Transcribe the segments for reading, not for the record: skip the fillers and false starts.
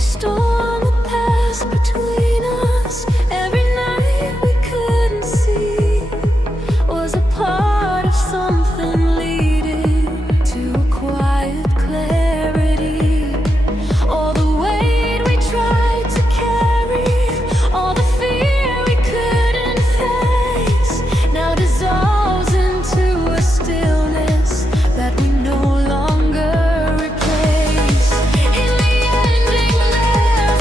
storm that passed between us, every night we couldn't see, was a part of something leading to a quiet clarity. All the weight we tried to carry, all the fear we couldn't face, now dissolves into a stillness that we no longer replace. In the ending, there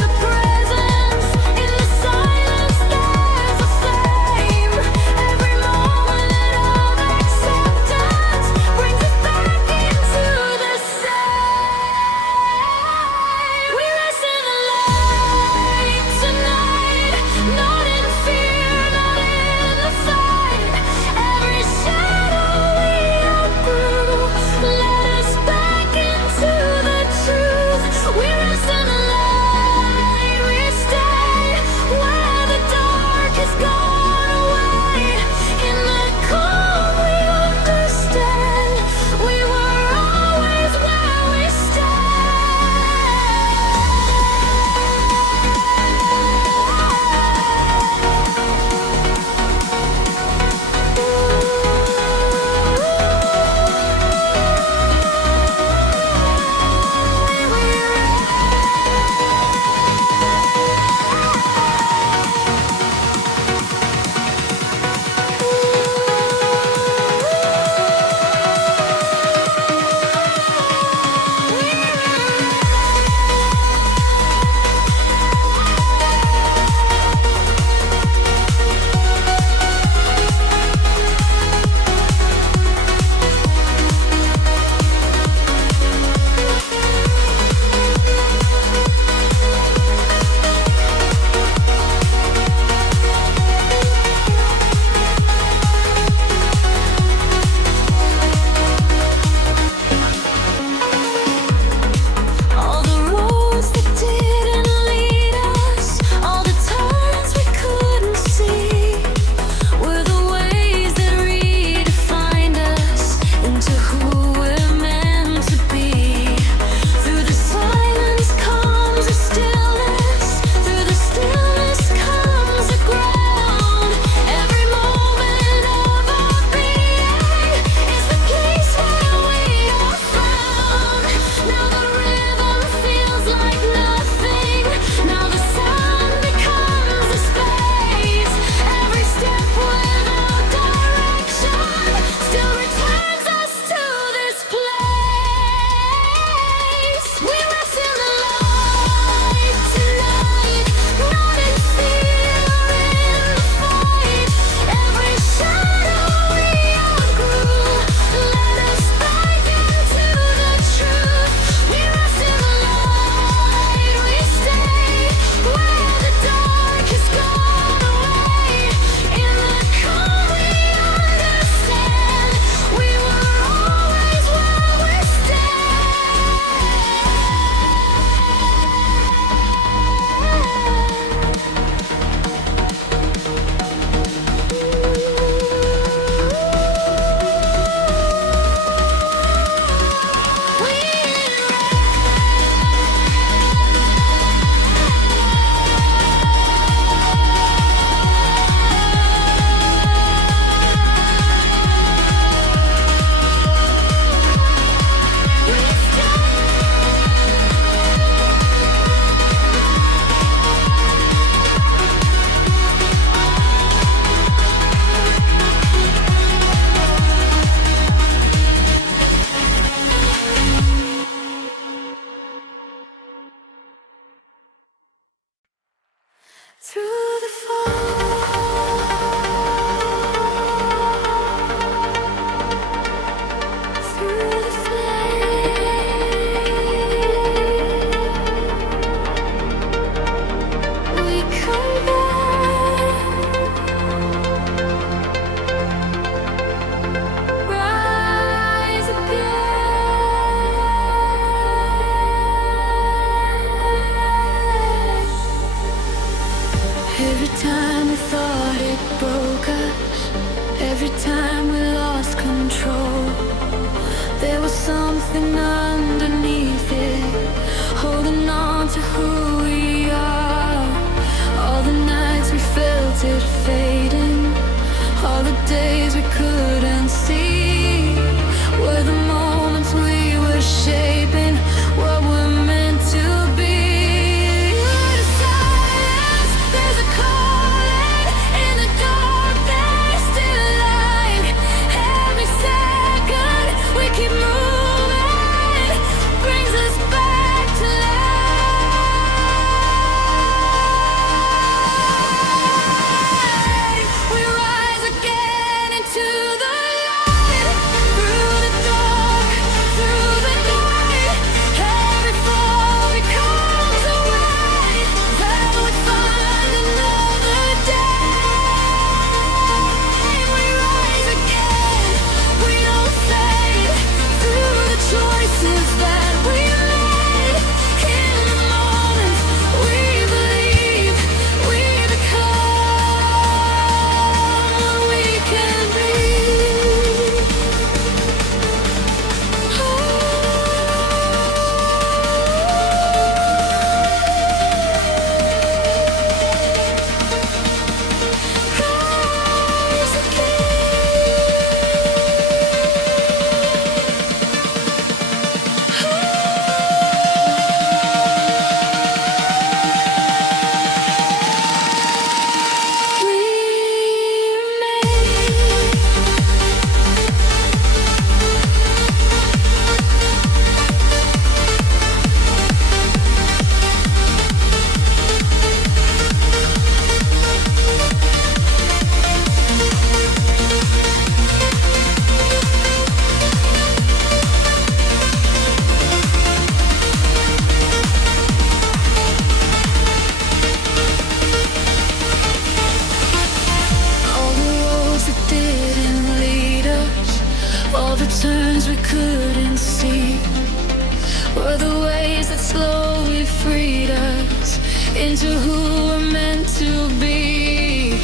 slowly freed us into who we're meant to be.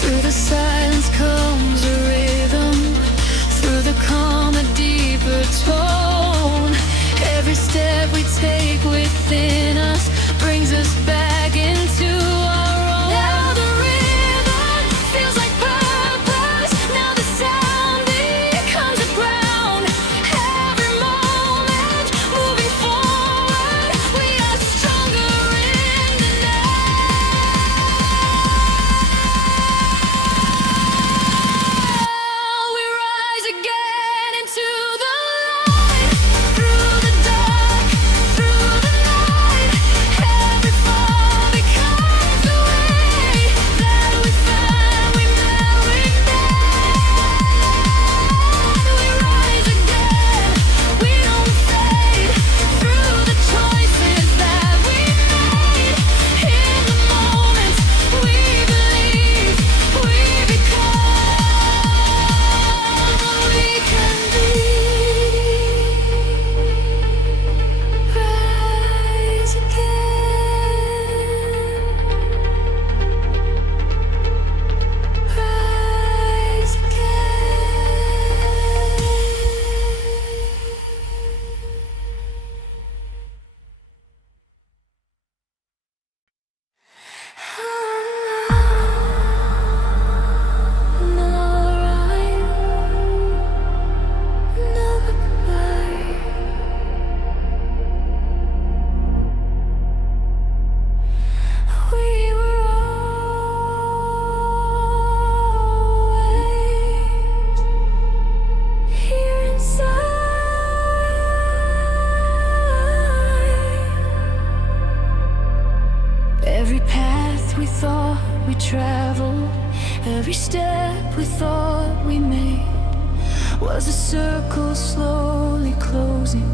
Through the silence comes a rhythm, through the calm a deeper tone. Every step we take within us brings us back into our own. Now the rhythm feels like purpose. Now the sound becomes a ground. Every moment moving forward, we are stronger in the now. We rise again into the light, through the dark, through the night. Every fall becomes the way that we find we merit we rise again, we don't fade. Through the choices that we made, in the moments we believe, we become what we can be. Rise again, rise again. No right, no goodbye. We were always here inside. Every path we thought we traveled, every step we thought we made, was a circle slowly closing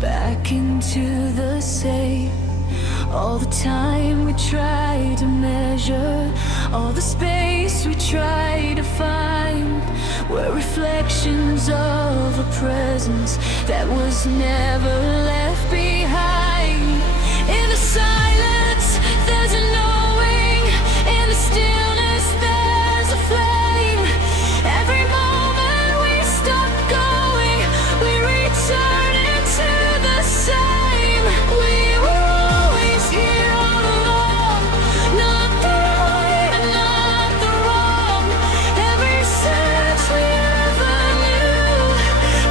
back into the same. All the time we tried to measure, all the space we tried to find, were reflections of a presence that was never left behind. In the silence, there's a knowing. In the stillness, there's a flame. Every moment we stop going, we return into the same. We were always here all along, not the right and not the wrong. Every sense we ever knew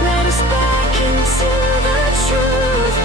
led us back into the truth.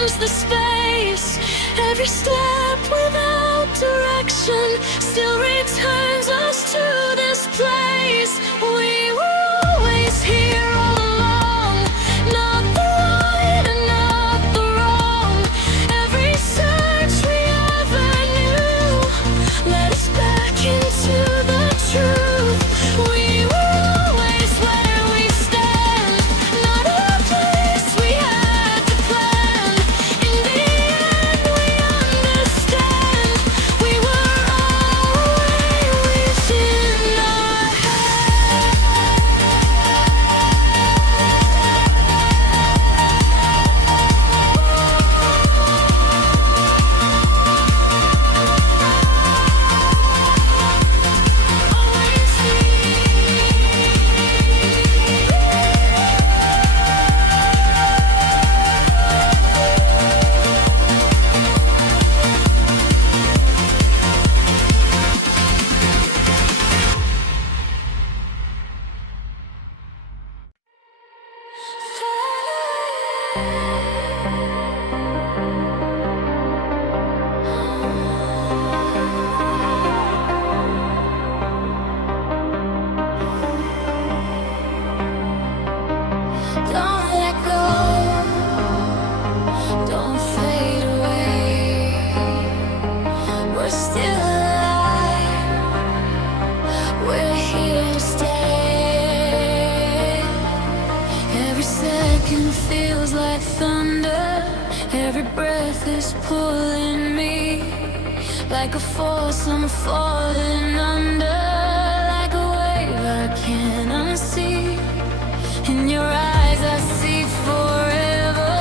becomes the space. Every step without direction still returns us to this place. We were always here all along, not the right and not the wrong. Every search we ever knew led us back into the truth. We were always where we stand, not a place we had to plan. In the end we understand, we were always within our heads. Don't let go, don't fade away. We're still alive, we're here to stay. Every second feels like thunder, every breath is pulling me. Like a force I'm falling under, like a wave I can't unsee. In your eyes I see forever,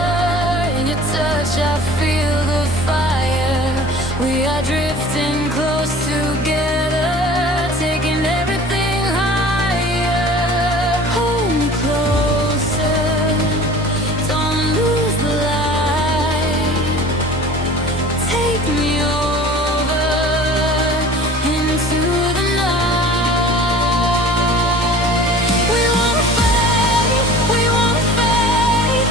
in your touch I feel the fire. We are drifting close together, taking everything higher. Hold me closer, don't lose the light. Take me over into the night. We won't fade,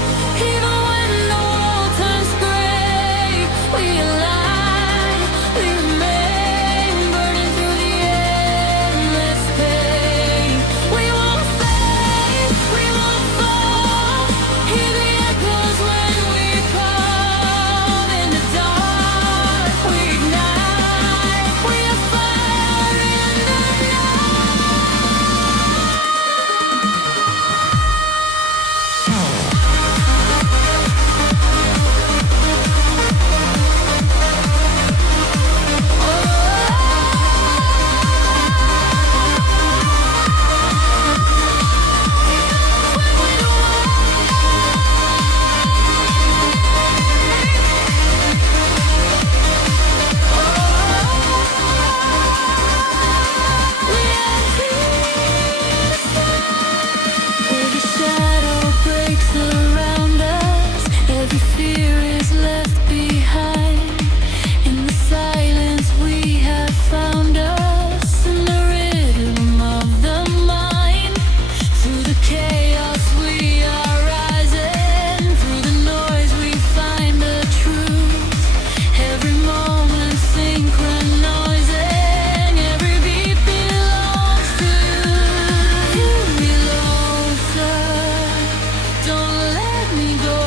even when the world turns gray. We align, we remain, burning through the endless pain. We won't fade, we won't fall. Hear the echoes when we come. In the dark, we ignite. We are fire in the every shadow breaks around us, every fear is left behind. In the silence we have found us, in the rhythm of the mind. Through the chaos we are rising, through the noise we find the truth. Every moment synchronizing, every beat belongs to you. You belong, sir. Don't let me go.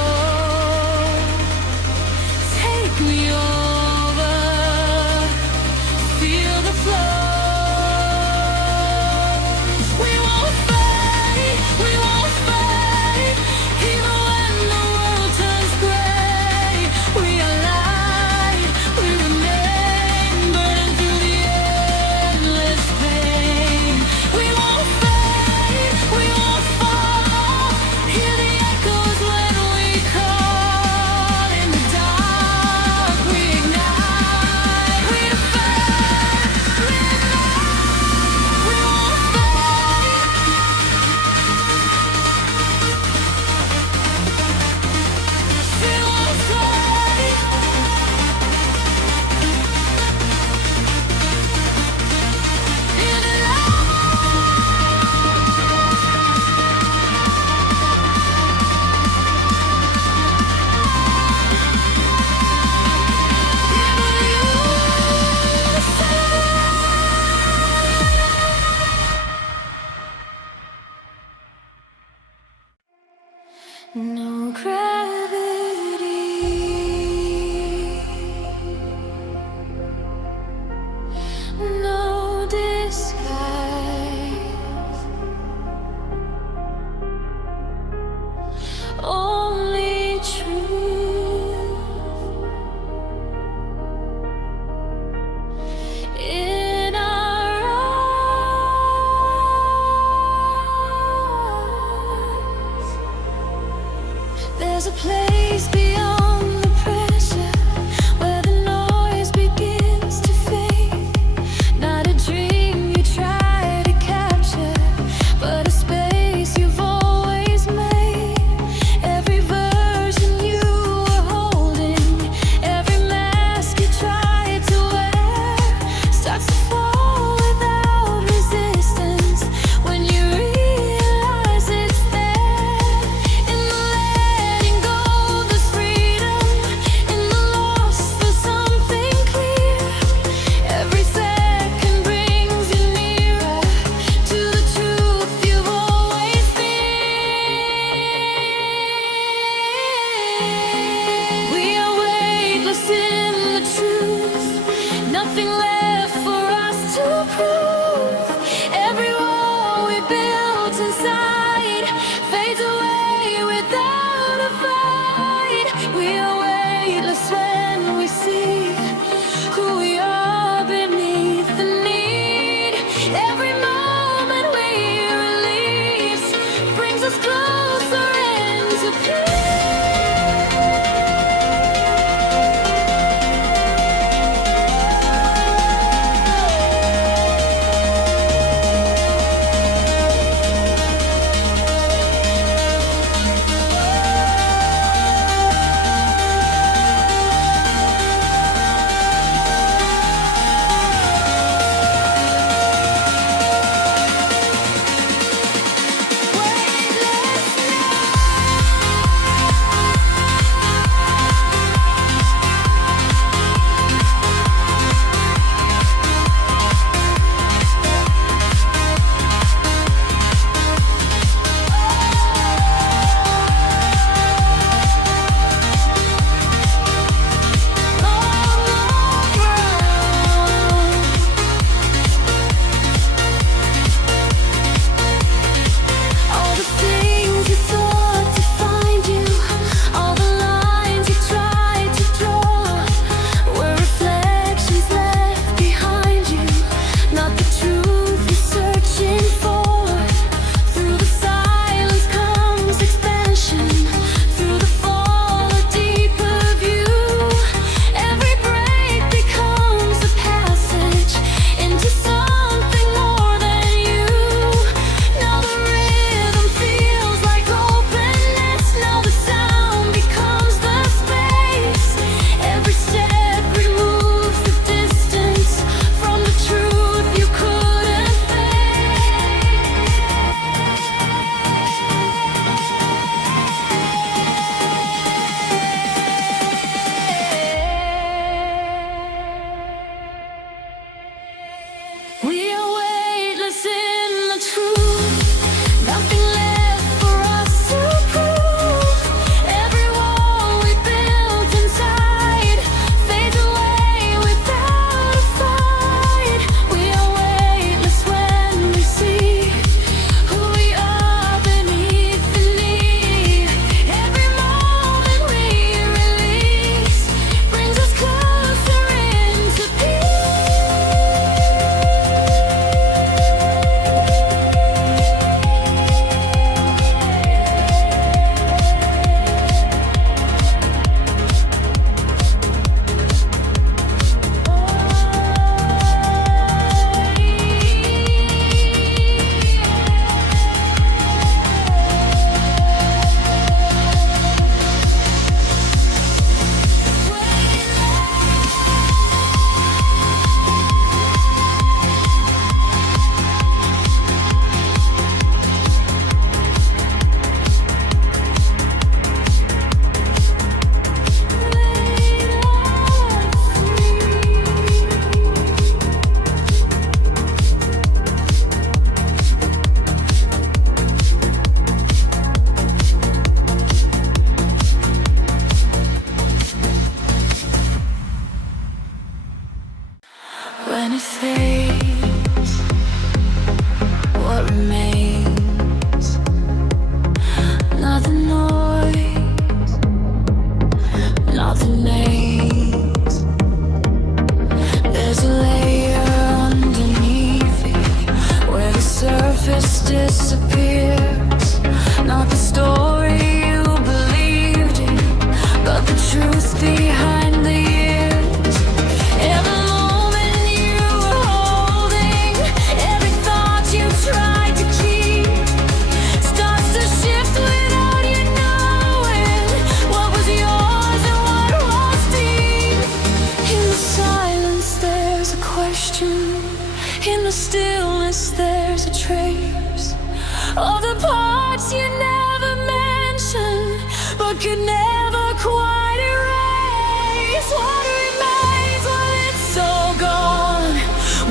All the parts you never mentioned, but could never quite erase. What remains when it's all gone?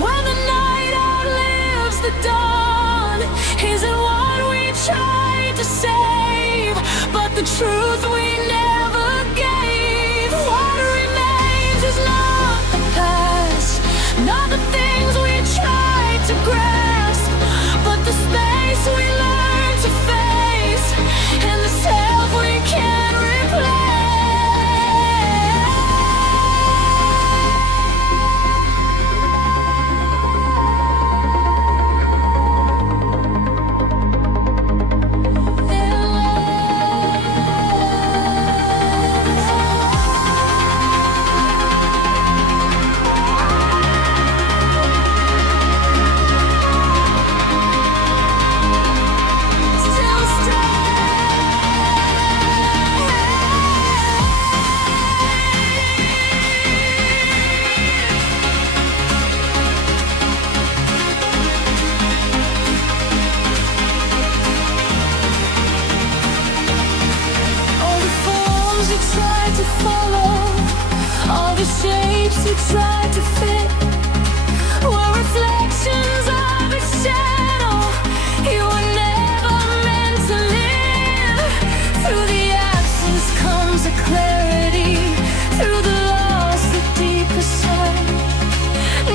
When the night outlives the dawn, is it what we tried to save, but the truth we never gave? What remains is not the past, not the things we tried to grasp, but the space we learned to face, and the self we can't replace. All the shapes you tried to fit were reflections of its shadow. You were never meant to live. Through the absence comes a clarity. Through the loss, the deepest sight.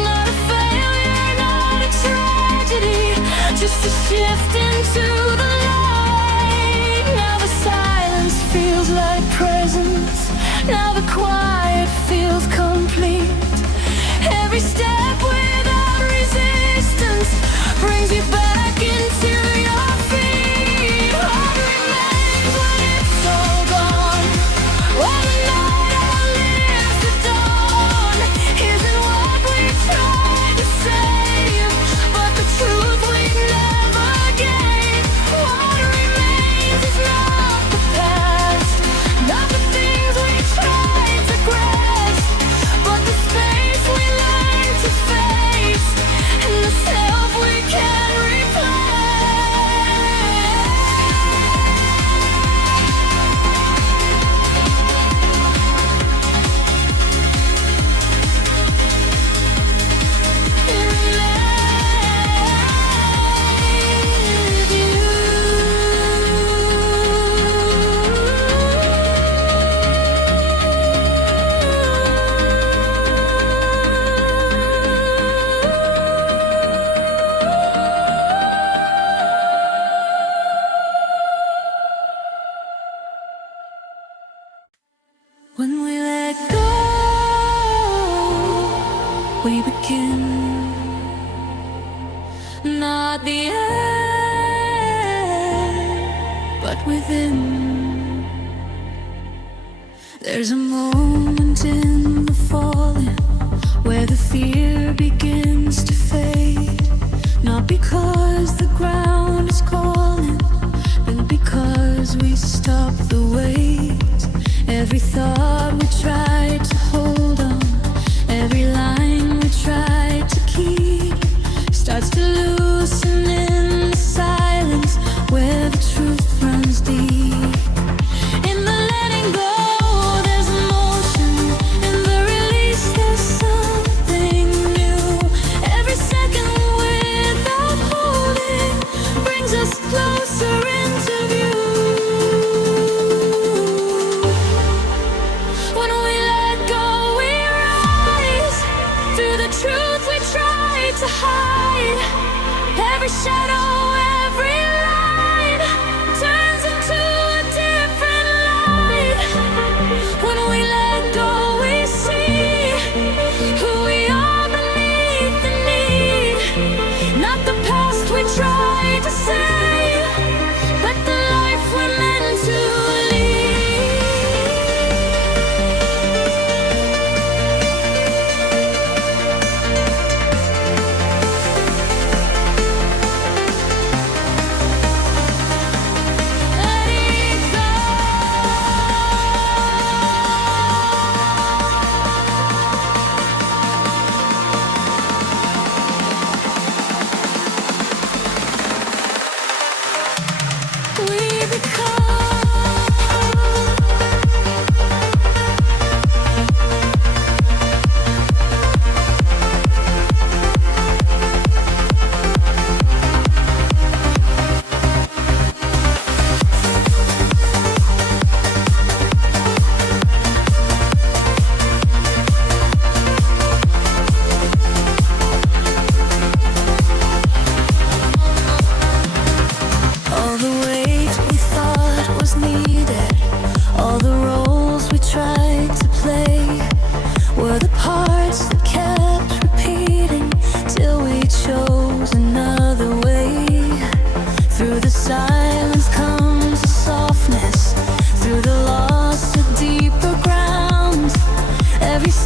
Not a failure, not a tragedy, just a shift into the light. Now the silence feels like presence. Now the quiet feels complete. Every step without resistance brings you back into your feet. What remains when it's all gone? When the night outlives the dawn, isn't what we tried to save, but the truth we never gave. What remains is not the past, not the things we tried to grasp, but the space we learned to face, and the self we can't replace. When we let go, we begin. Not the end, but within. There's a moment in the falling where the fear begins to fade. Not because the ground is calling, but because we stop the weight. Every thought we tried to hold on, every line we tried to keep, starts to loosen in the silence where the truth runs deep. In the letting go, there's emotion. In the release, there's something new. Every second without holding brings us closer into view. When we let go, we rise through the truth we tried to hide. Every shadow, every line turns into a different light. When we let go, we see who we are beneath the need. Not the past we tried to save, but the life we're meant to lead.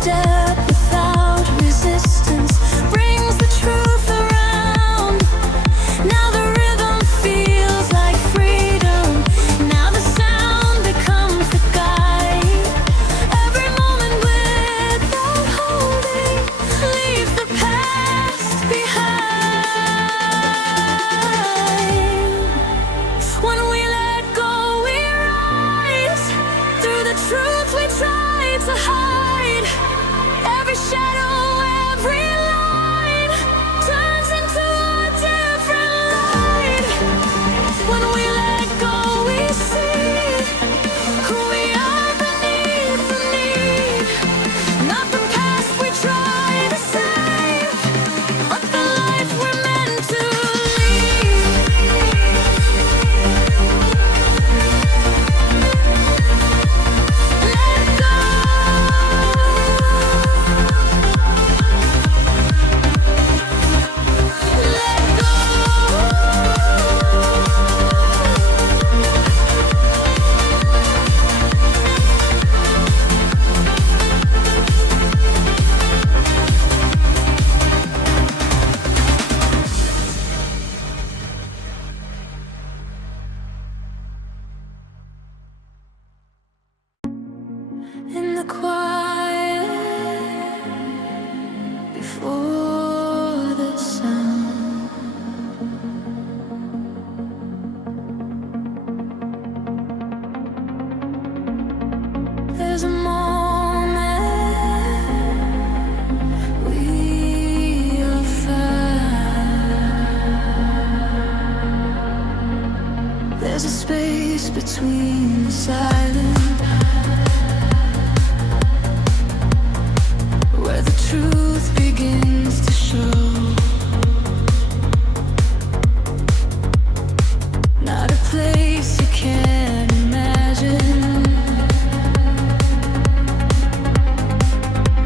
step without resistance brings the truth around. Now the rhythm feels like freedom. Now the sound becomes the guide. Every moment without holding leaves the past behind. When we let go, we rise through the truth we tried to hide. Every shadow, every line turns into a different light. When we let go, we see who we are beneath the need. Not the past we try to save, but the life we're meant to lead. Let go. Let go. In the quiet before the sound, there's a moment we are found. There's a space between the silence where the truth begins to show. Not a place you can't imagine,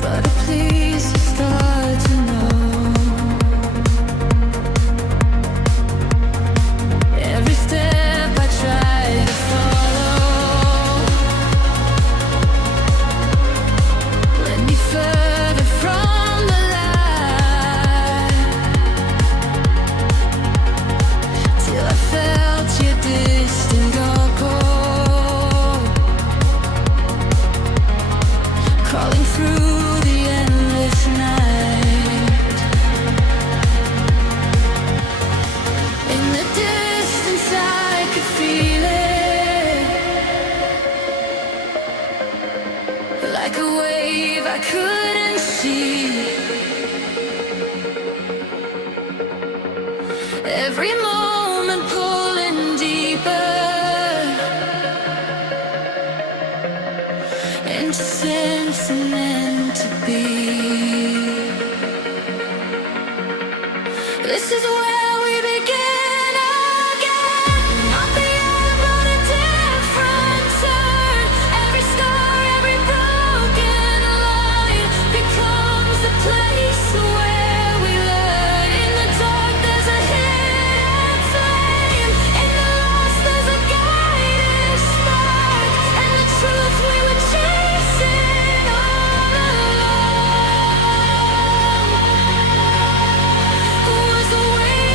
but a place you start to know. Every step I try to follow led me further from the light, till I felt your distant echo crawling through the endless night. In the distance I could feel it, like a wave I couldn't see. Every moment pulling deeper into sense and meant to be. This is where we begin again. Not the end, but a different turn. Every scar, every broken line becomes the place where we learn. In the dark, there's a hidden flame. In the lost, there's a guiding spark. And the truth we were chasing all along was away.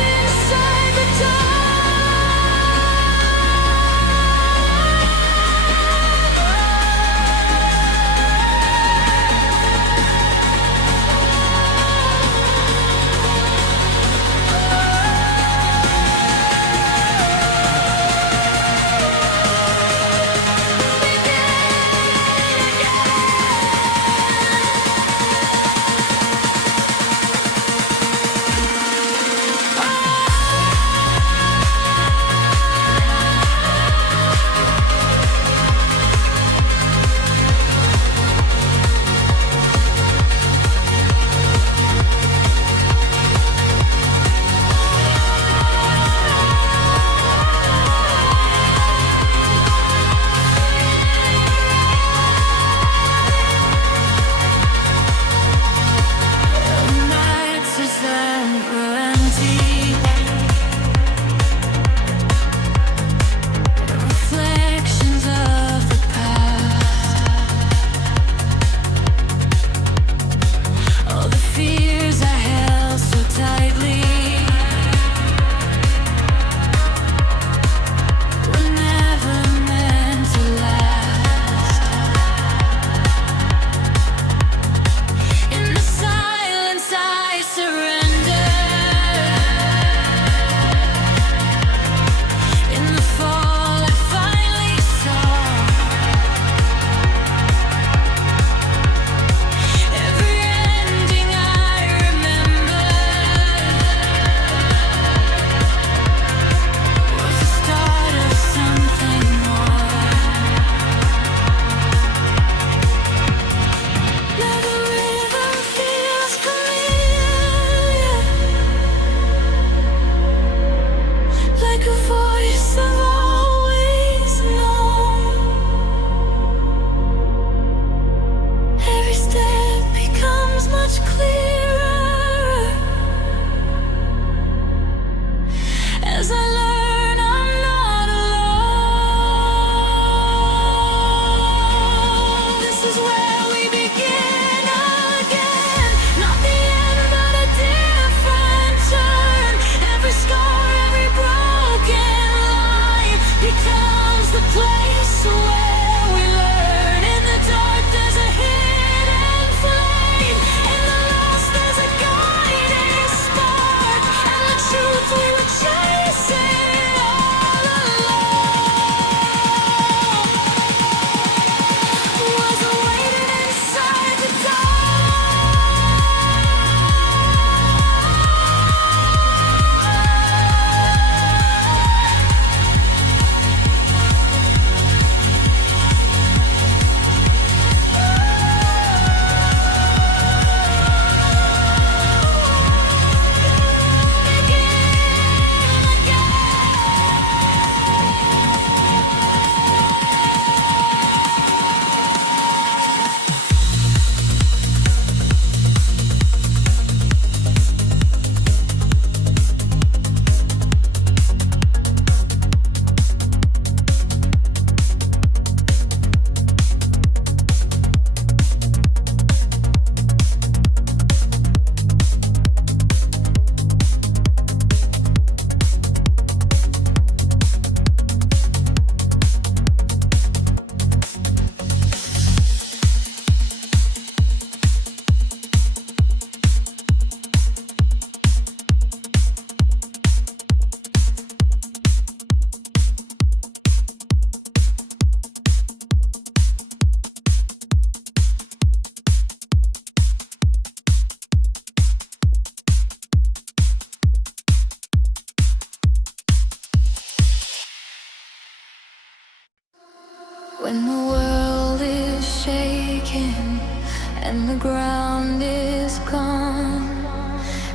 and the ground is calm.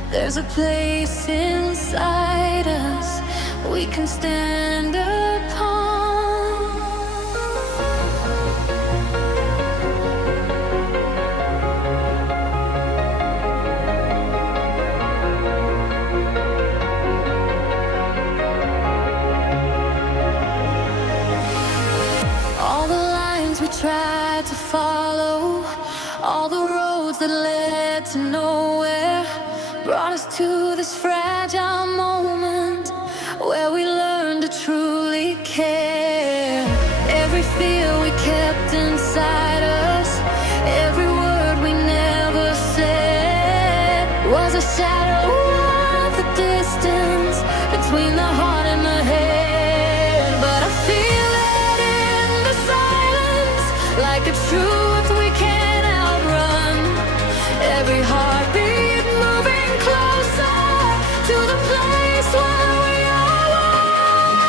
There's a place inside us we can stand upon. All the lines we tried to follow, all the roads that led to nowhere, brought us to this fragile moment where we learned to truly care. Every fear we kept inside us, every word we never said, was a shadow of the distance between the heart and the head. But I feel it in the silence, like a truth we can't outrun. Every heartbeat moving closer to the place where we are one.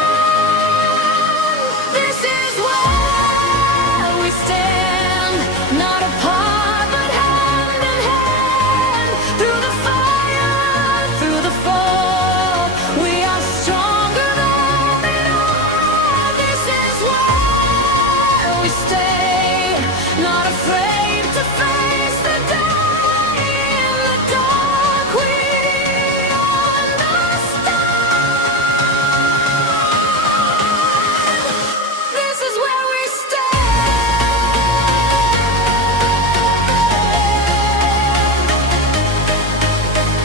This is where we stand, not apart but hand in hand. Through the fire, through the fall, we are stronger than it all. This is where we stay, not afraid to face the day. In the dark we understand. This is where we stand.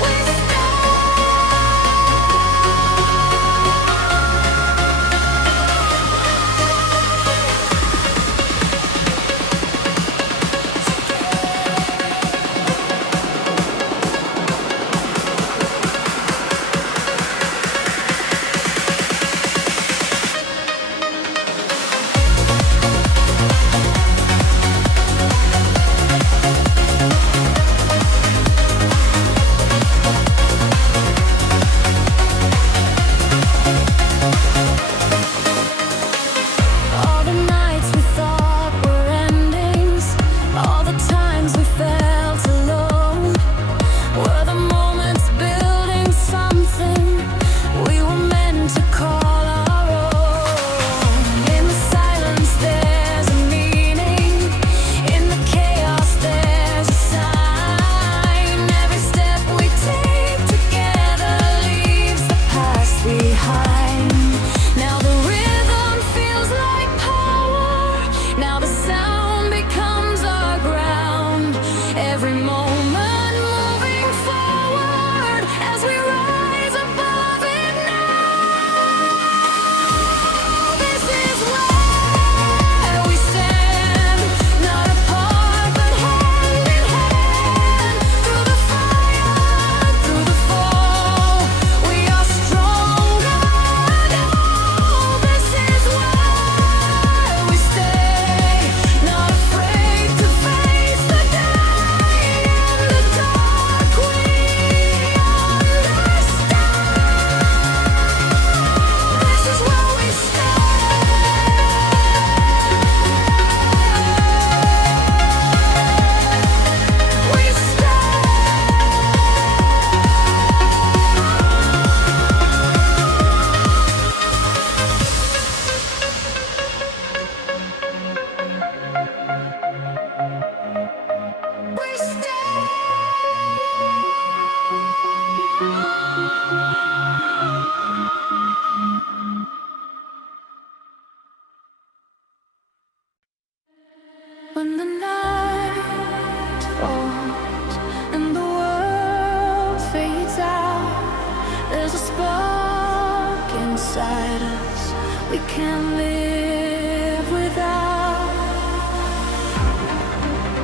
We all the nights we thought were endings, all the times we felt alone, were the moments building something we were meant to call our own. In the silence there's a meaning, in the chaos there's a sign. Every step we take together leaves the past behind. Now the rhythm feels like power, now the sound becomes our ground. Every moment moving forward as we rise above it now. This is where we stand, not apart but hand in hand. Through the fire, through the fall, we are stronger than all. This is where we stay, not afraid to face the day. In the dark we understand. This is where we stand. We When the night falls and the world fades out, there's a spark inside us we can't live without.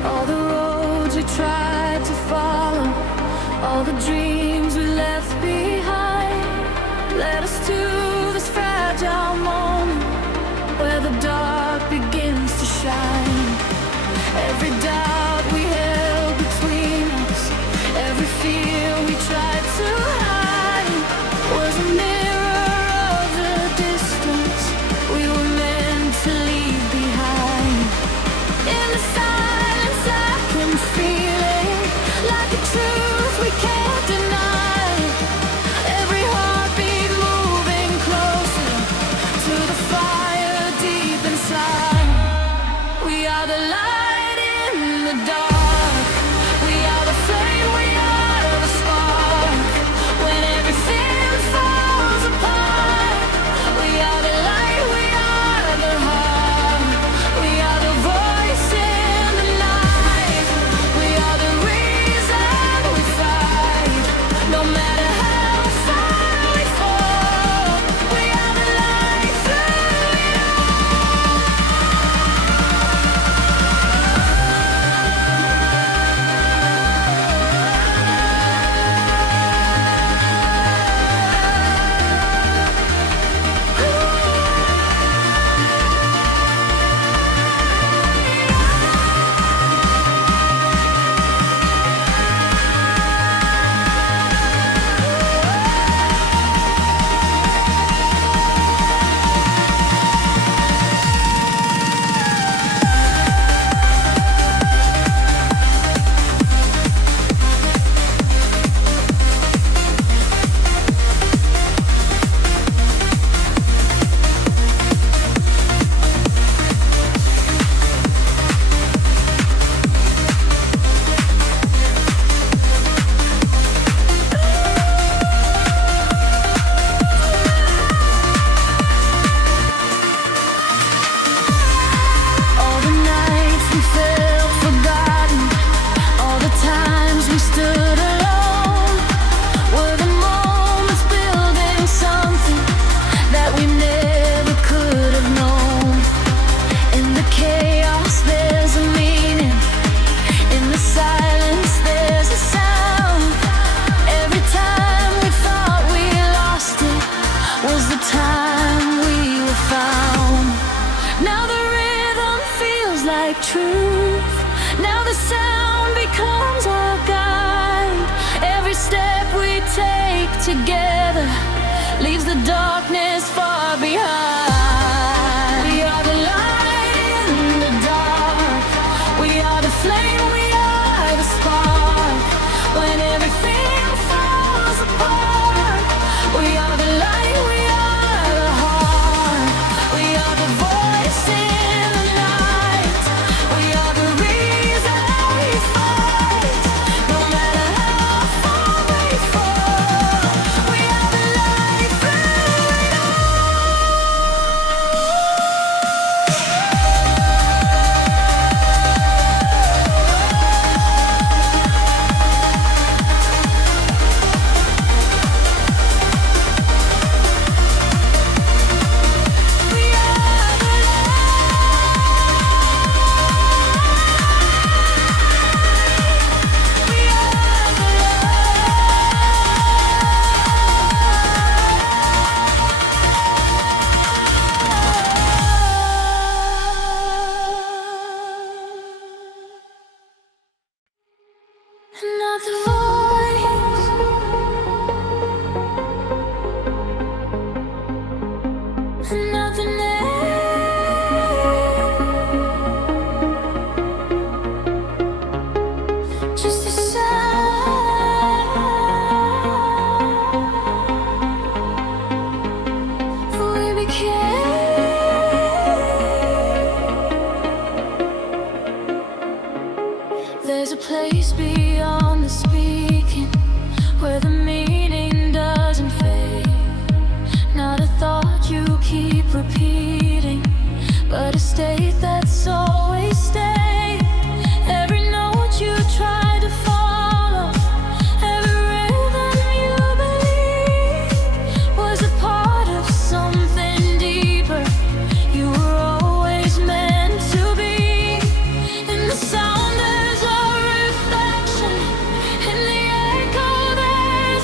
All the roads we tried to follow, all the dreams we left behind, led us to this fragile moment where the dark begins to shine. Every doubt we held between us, every fear we tried to hide, was a mirror of the distance we were meant to leave behind. In the silence I can feel we can't deny. Every heartbeat moving closer to the fire deep inside. We are the light in the dark. We are the flame, we are the spark. When everything falls apart, we are the light, we are the heart. We are the voice in the night. We are the reason we fight. No matter how far we fall, we are the light through it all the nights we felt forgotten, all the times we stood alone, were the moments building something that we never could have known. In the chaos there's a meaning, in the silence there's a sound. Every time we thought we lost it was the time we were found. Now the rhythm feels like truth. Now the sound becomes our guide. Every step we take together leaves the darkness far behind. We are the light in the dark. We are the flame, we are the spark. When everything falls apart, we are the light, we are the heart. We are the voice in the night. We are the reason we fight. No matter how far we fall, we are the light through it another voice, another name, just a sound. We became. There's a place beyond the speaking, where the meaning doesn't fade. Not a thought you keep repeating, but a state that's always stayed. Every note you try to follow, every rhythm you believe, was a part of something deeper. You were always meant to be. In the sound there's a reflection, in the echo there's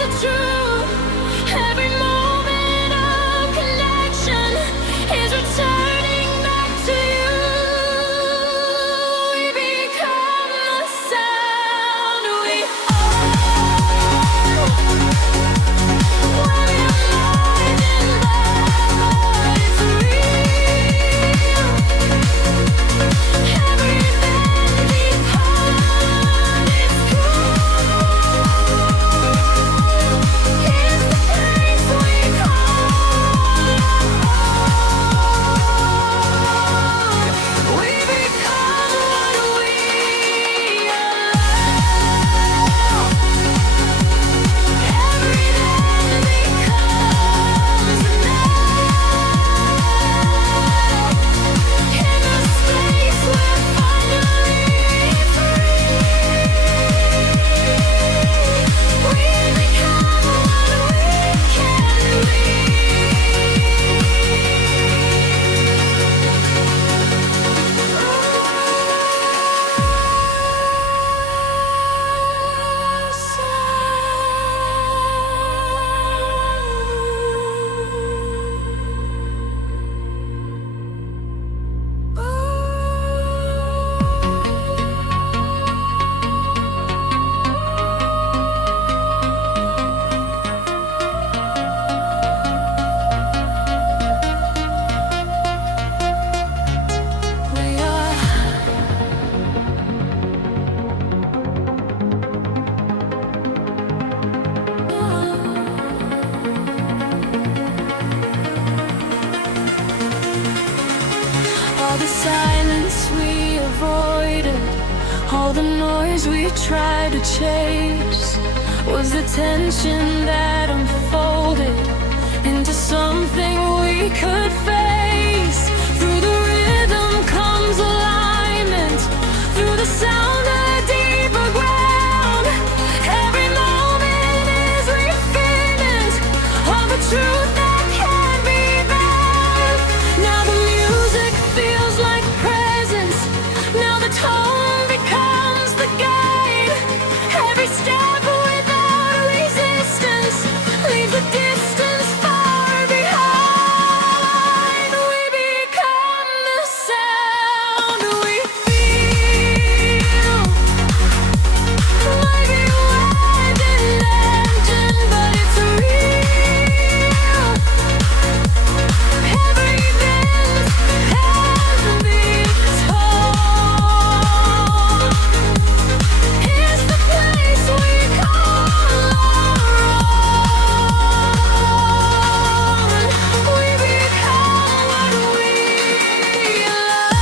we tried to chase was the tension that unfolded into something we could face. Through the rhythm comes alignment, through the sound a deeper ground. Every moment is refinement of a truth that can't be bound. Now the music feels like presence, now the tone becomes the guide. Every step without resistance leaves the distance far behind. We become the sound we feel. Maybe we're the legend, but it's real. Every dance has been told. It's the place we call our own. We become what we love.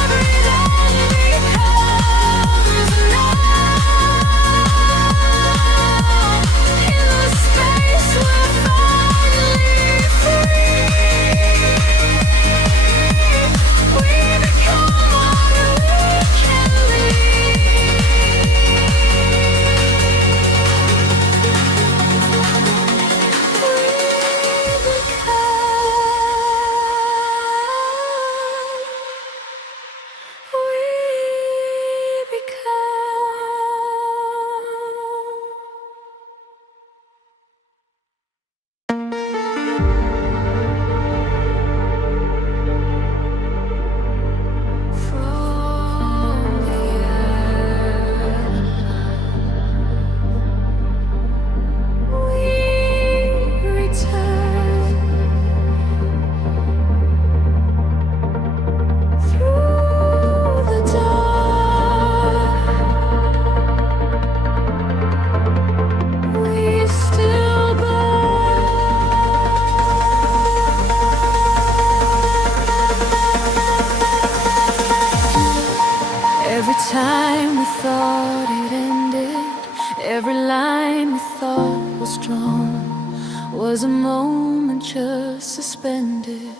Every dance becomes now. In the space we're finally free. We become what we can be. We become from the earth. We return through the dark. We still Every time we thought it ended, every line we thought was drawn, was a moment just suspended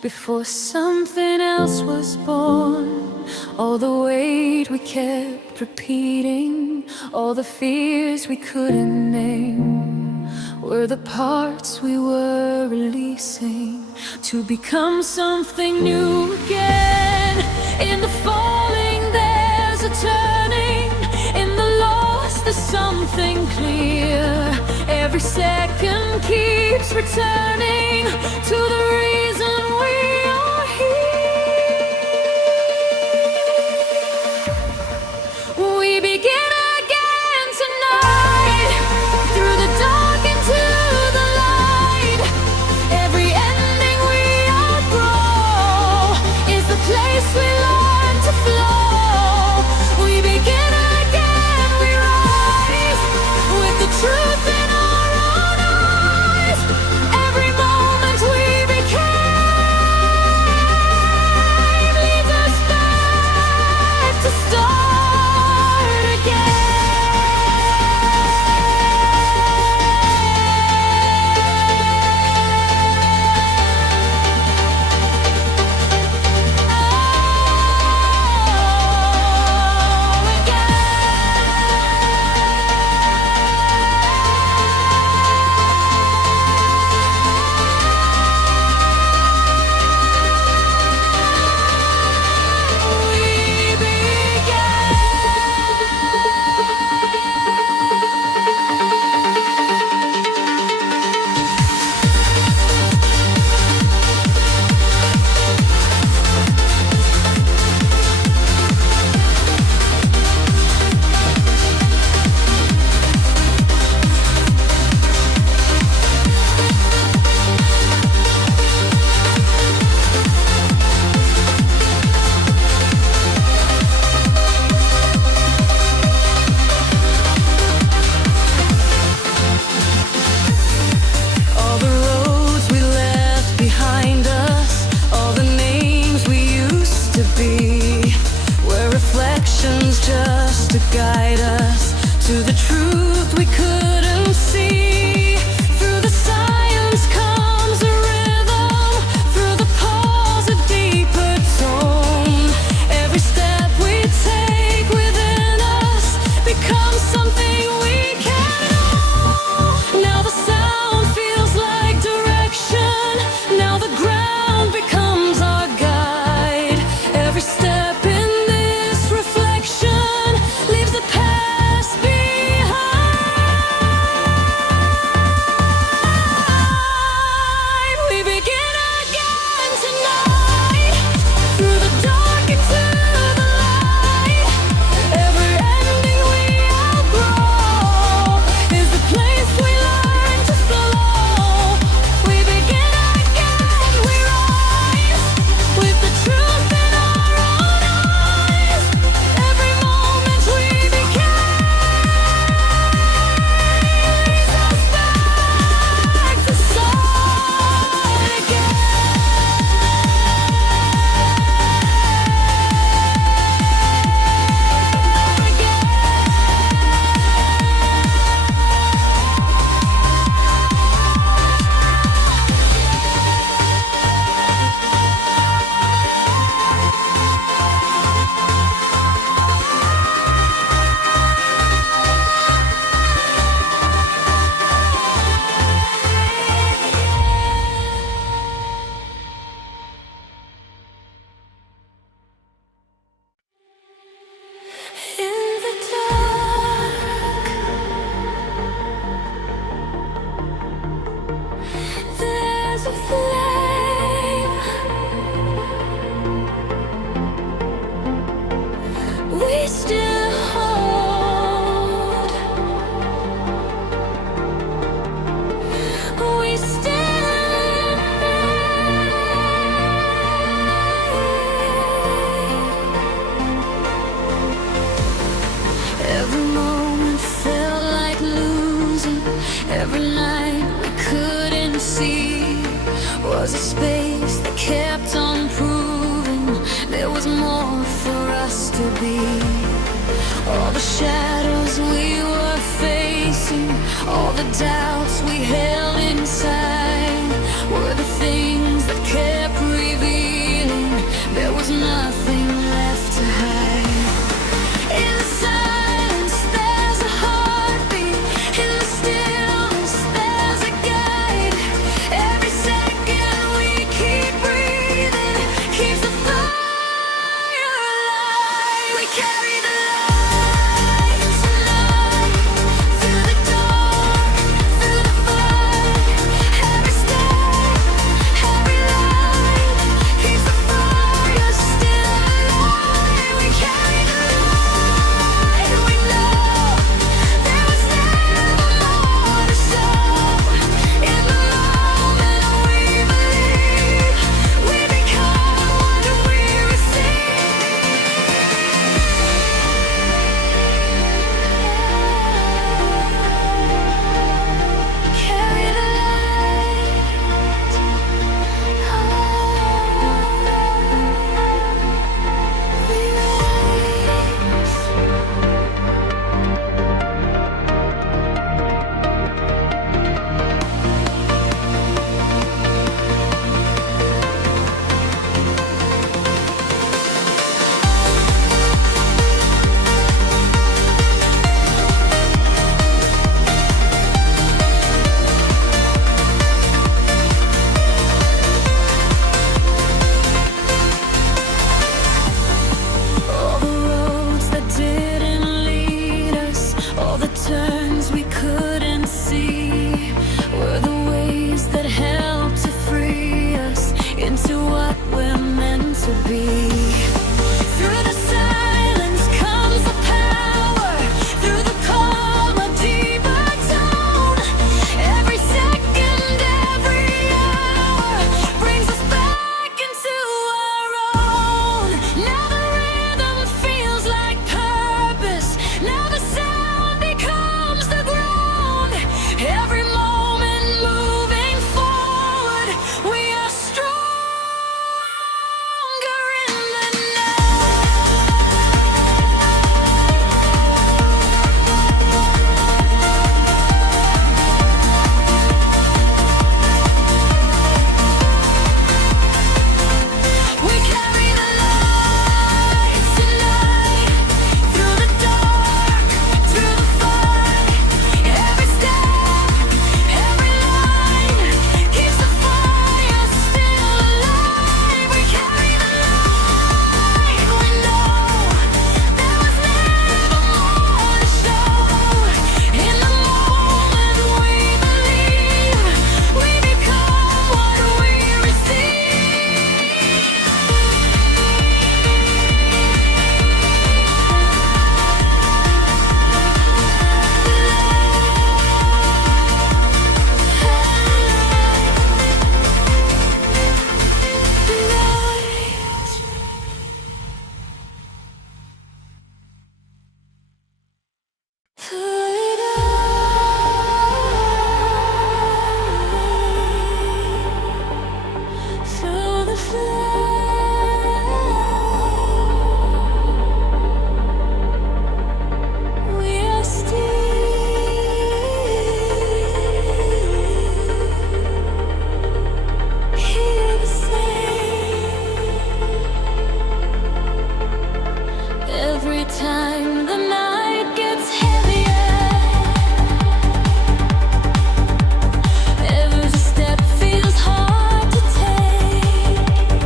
before something else was born. All the weight we kept repeating, all the fears we couldn't name, were the parts we were releasing to become something new again. In the falling there's a turning, in the loss there's something clear. Every second keeps returning to the reason we are here. We begin again tonight, through the dark into the light. Every ending we outgrow is the place we learn to flow. We begin again, we rise with the truth in our own eyes. Every moment we became to guide us to the truth we couldn't see. Through the silence comes a rhythm, through the pause a deeper tone. Every step we take within us becomes something we can own. Now the sound feels like direction, now the ground becomes our guide. Every step in this reflection leaves the past behind. We begin again tonight, through the dark into the light. Every ending we outgrow is the place we learn to flow. We begin again, we rise with the truth in our own eyes. Every moment we became leads us back to start again. In the dark, there's a flame. We still hold. We still every moment felt like losing. Every night we couldn't see was a space that kept on proving there was more for us to be. All the shadows we were facing, all the doubts we held inside, were the things that kept revealing there was nothing left to hide. In the silence, there's a heartbeat. In the stillness, there's a guide. Every second we keep breathing keeps the fire alive. We carry the light tonight, through the dark, through the fire. Every step, every line keeps the fire still alive. We carry the light. We know there was never more to show. In the moment we believe, we become what we receive. Every time the night gets heavier, every step feels hard to take.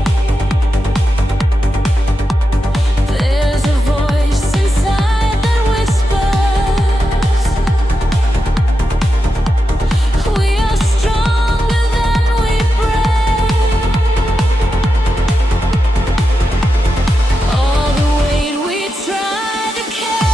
There's a voice inside that whispers, we are stronger than we break. All the weight we try to carry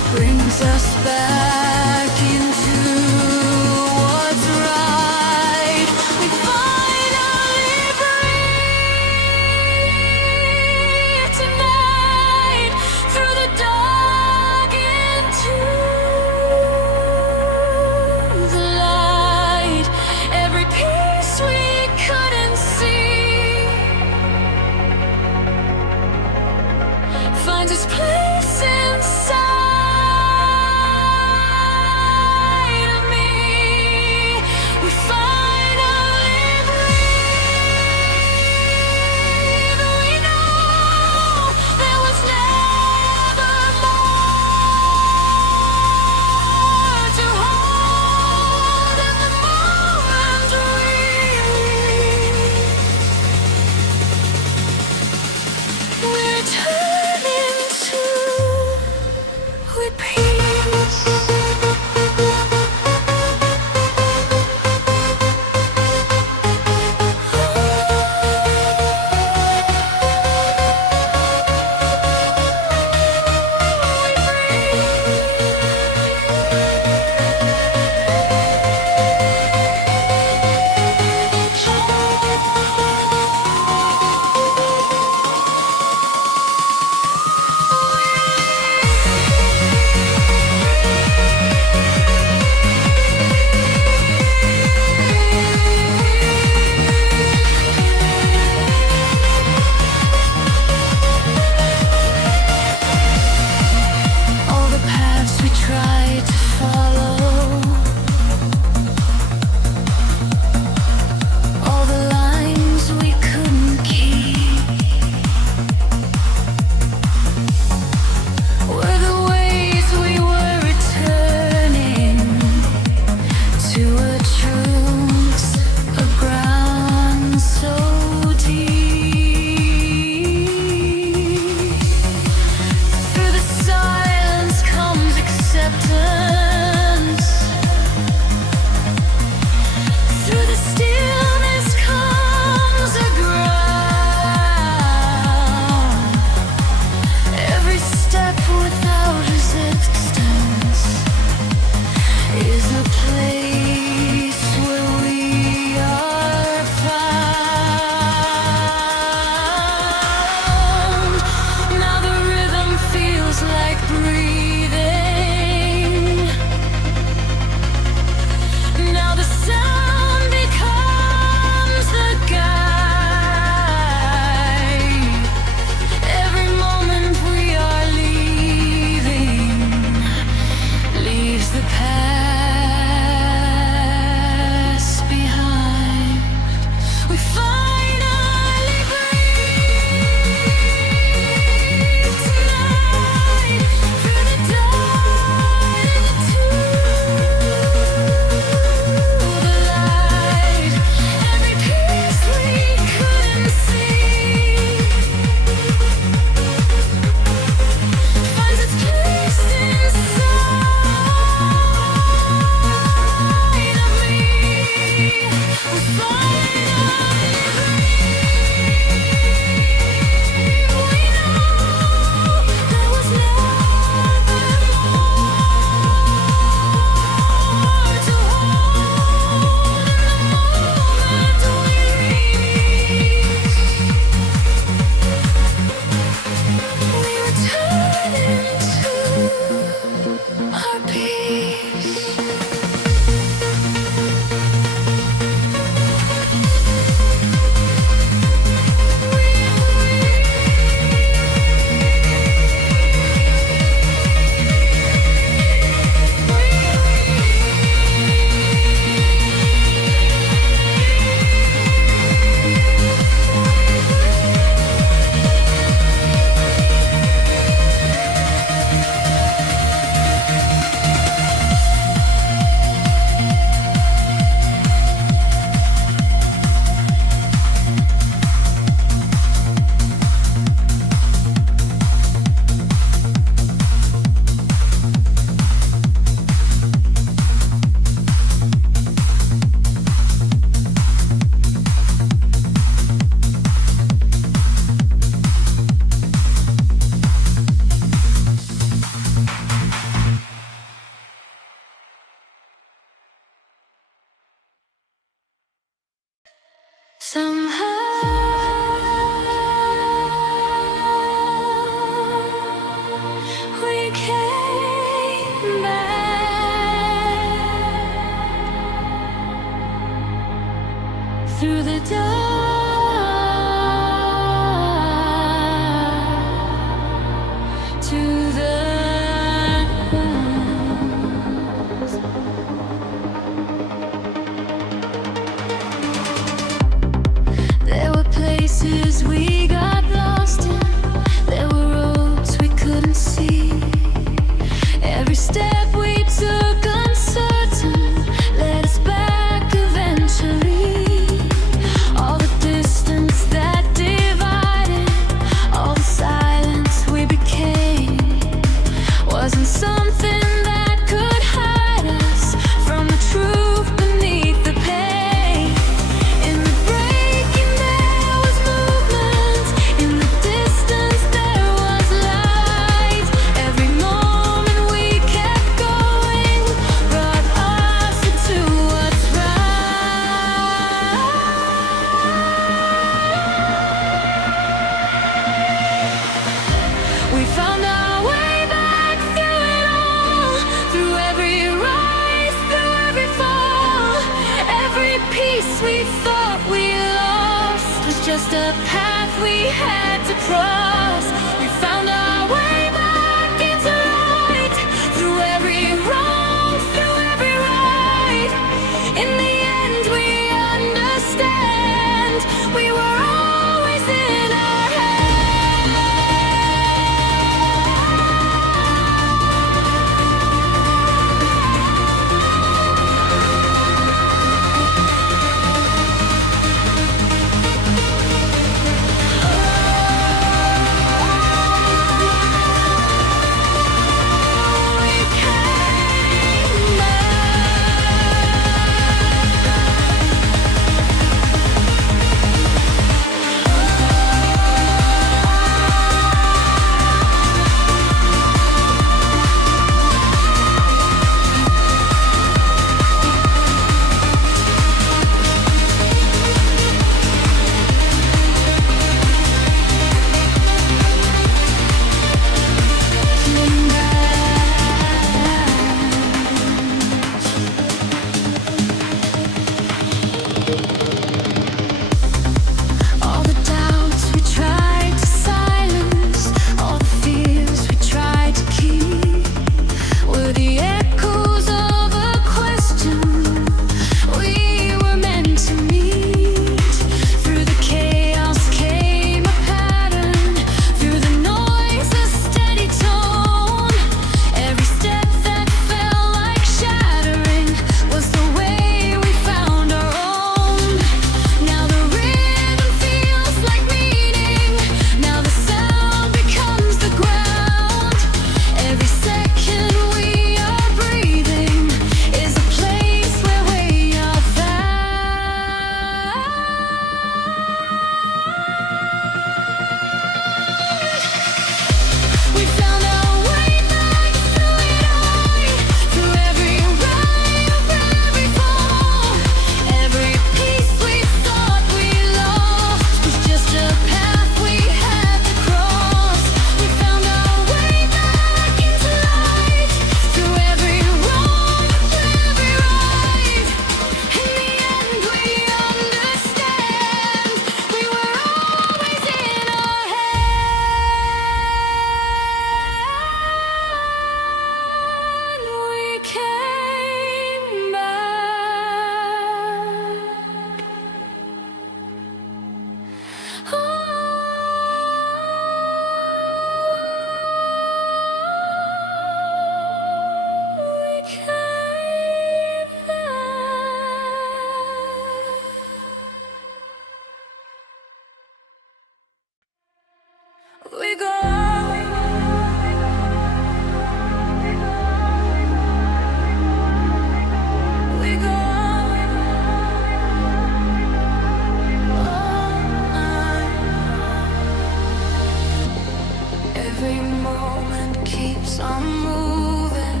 I'm moving.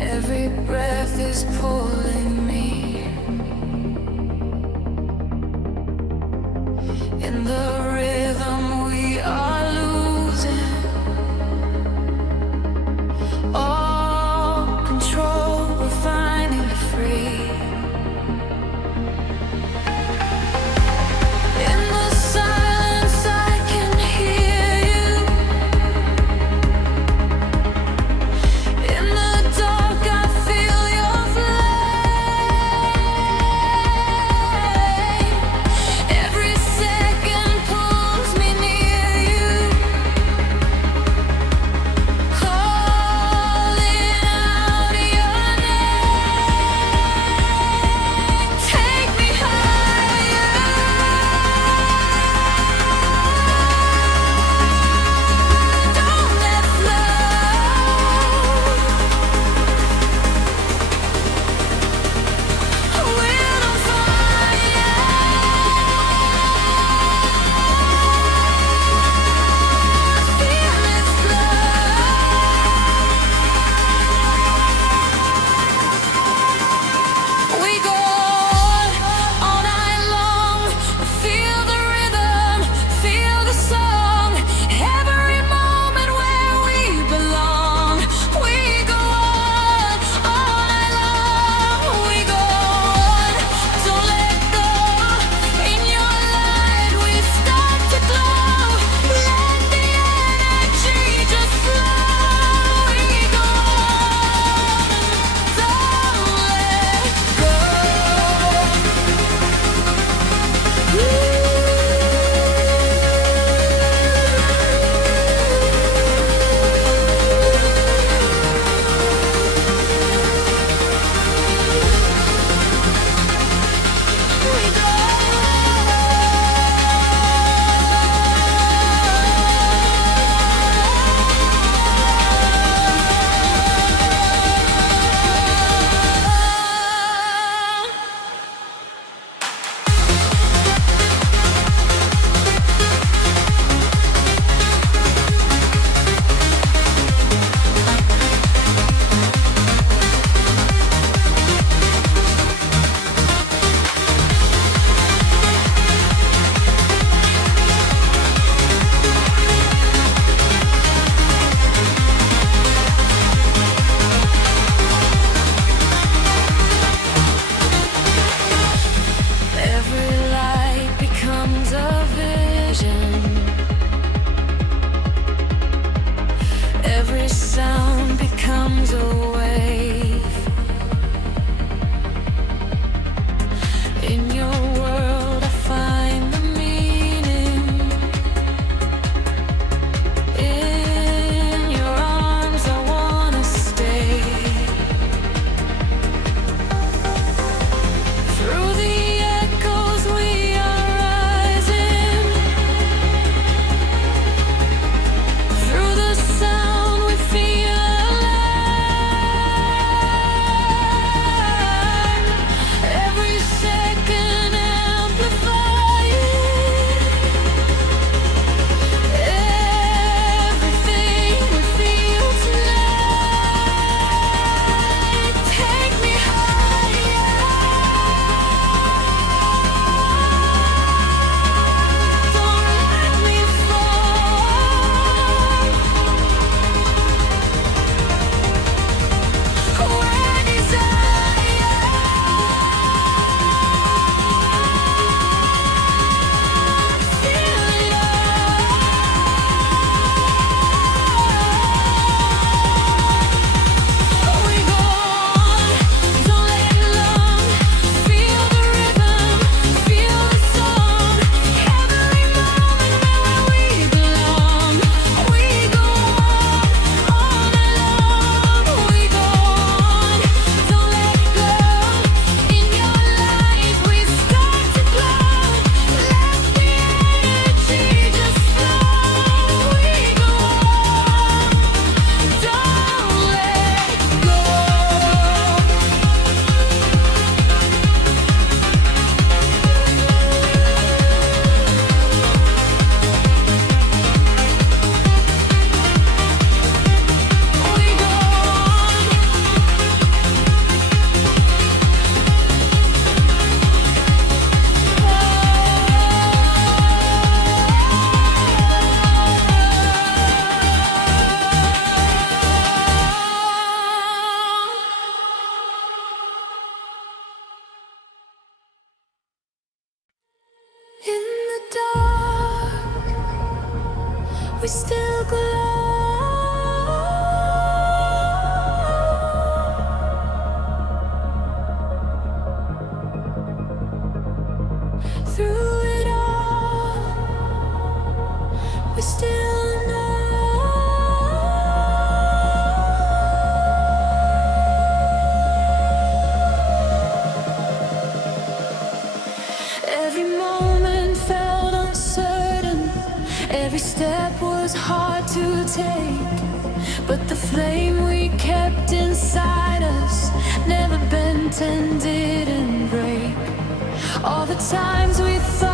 Every breath is pulling me in the rhythm we are losing all control. We're finally free. In the silence I can hear you. we still glow. Through it all, we still know. Every moment felt uncertain, every step was hard to take, but the flame we kept inside us never bent and didn't break. All the times we thought